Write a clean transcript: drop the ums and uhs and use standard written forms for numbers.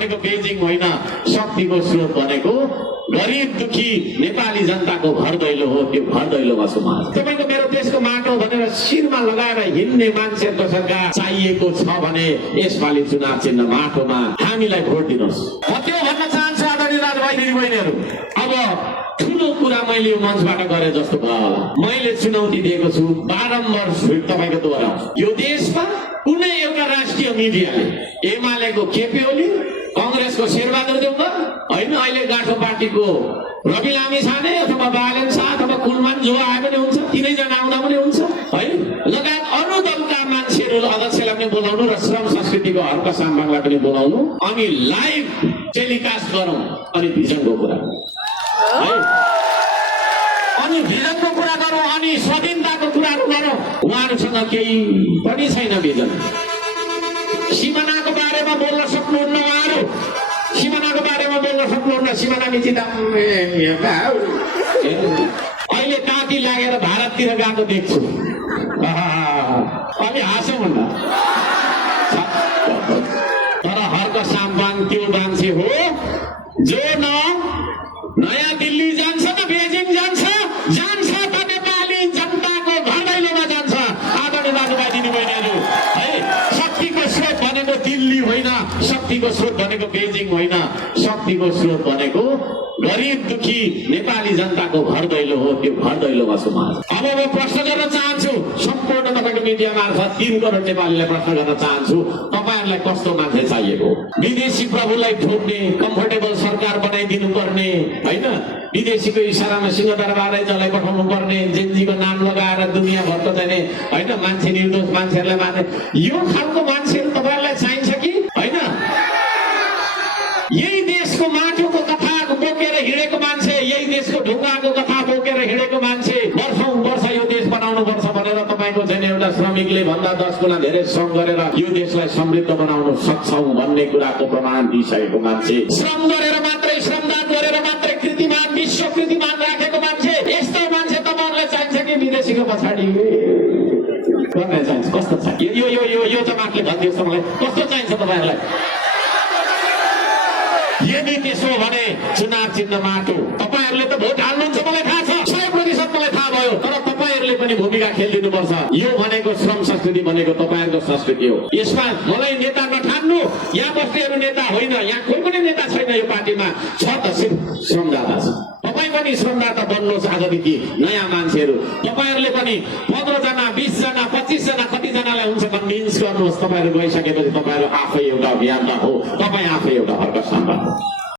भनेको बेजिङ होइन, शक्तिको स्रोत भनेको गरिब दुखी नेपाली जनताको घर दैलो हो। त्यो घर दैलोमा समाज तपाईको मेरो देशको माटो भनेर शिरमा लगाएर हिँड्ने मान्छेको सरकार चाहिएको छ भने यसपालि चुनाव चिन्ह माटोमा हामीलाई भोट दिनुहोस्। म त्यो भन्न चाहन्छु आदरणीय दाजुभाइ दिदीबहिनीहरू, अब ठुलो कुरा मैले यो मञ्चबाट गरे जस्तो भयो होला। मैले चुनौती दिएको छु बारम्बार तपाईँको दोहोऱ्याउ, यो देशमा कुनै एउटा राष्ट्रिय मिडियाले एमालेको केपी ओली, कांग्रेसको शेरबहादुर देउवा होइन, अहिले गाँठो पार्टीको रवि लामी छाने अथवा बालेन शाह अथवा कुलमान जो आए पनि हुन्छ, तिनैजना आउँदा पनि हुन्छ है, लगायत अरू दलका मान्छेहरू अध्यक्षलाई पनि बोलाउनु र श्रम संस्कृतिको हर्का साम्बाङलाई पनि बोलाउनु, अनि लाइभ टेलिकास्ट गरौँ अनि भिजनको कुरा है, अनि भिजनको कुरा गरौँ, अनि स्वाधीनताको कुराहरू गरौँ। उहाँहरूसँग केही पनि छैन भिजन। सिमानाको बारेमा बोल्न सक्नुहुन्न उहाँहरू, सिमानाको बारेमा बोल्न सक्नुहुन्न। सिमाना मिचित अहिले ताती लागेर भारततिर गएको देख्छु, अलि हाँसौँ भन्न। तर हर्क साम्बाङ त्यो मान्छे हो जो न नयाँ दिल्ली जान्छ न बेजिङ जान्छ, जान्छ त नेपाली जनताको घर दैलोमा जान्छ। आदरणीय दाजुभाइ दिदीबहिनीहरू है, शक्तिको स्रोत भनेको दिल्ली होइन, शक्तिको स्रोत भनेको बेजिङ होइन, शक्तिको स्रोत भनेको गरिब दुखी नेपाली जनताको घर दैलो हो। त्यो घर दैलोमा समाज। अब म प्रश्न गर्न चाहन्छु सम्पूर्ण तपाईँको मिडिया मार्फत 3 करोड नेपालीलाई प्रश्न गर्न चाहन्छु, तपाईँहरूलाई कस्तो मान्छे चाहिएको? विदेशी प्रभुलाई ठोक्ने, कम्फर्टेबल सरकार बनाइदिनु पर्ने होइन, विदेशीको इसारामा सिंहदरबारै जलाई पठाउनु पर्ने, जेन्जीको नाम लगाएर दुनियाँभरको चाहिँ होइन मान्छे निर्दोष मान्छेहरूलाई मार्ने, यो खालको मान्छेहरू तपाईँहरूलाई चाहिन्छ कि होइन? यही देशको माटोको कथा बोकेर हिँडेको मान्छे, यही देशको ढुङ्गाको कथा बोकेर हिँडेको मान्छे, वर्षौं वर्ष यो देश बनाउनु पर्छ भनेर तपाईँको चाहिँ एउटा श्रमिकले भन्दा 10 गुणा धेरै श्रम गरेर यो देशलाई समृद्ध बनाउन सक्छौं भन्ने कुराको प्रमाण दिइसकेको मान्छे, श्रम गरेर मात्रै, श्रमदान गरेर मात्रै कीर्तिमान, विश्व कीर्तिमान राखेको मान्छे, यस्तो मान्छे तपाईँहरूलाई चाहिन्छ कि विदेशीको पछाडि गर्ने चाहिन्छ? कस्तो छ यो यो यो यो जमातले भनिदियोस् त मलाई, कस्तो चाहिन्छ तपाईँहरूलाई? यदि त्यसो भने चुनाव चिन्ह माटो। तपाईँहरूले त भोट हाल्नुहुन्छ मलाई थाहा छ, 100% मलाई थाहा भयो, तर तपाईँहरूले पनि भूमिका खेलिदिनुपर्छ। यो भनेको श्रम संस्कृति भनेको तपाईँहरूको संस्कृति हो। यसमा मलाई नेता नठान्नु, यहाँ बस्नेहरू नेता होइन, यहाँ कोही पनि नेता छैन यो पार्टीमा, छ त सिर्फ श्रमदाता छ। तपाईँ पनि श्रमदाता बन्नुहोस् आजदेखि, नयाँ मान्छेहरू तपाईँहरूले पनि 15 जना 20 जना 25 जना कतिजनालाई हुन्छ कन्भिन्स गर्नुहोस्। तपाईँहरू गइसकेपछि तपाईँहरू आफै एउटा अभियन्ता हो, तपाईँ आफै एउटा हर्क साम्बाङ हो।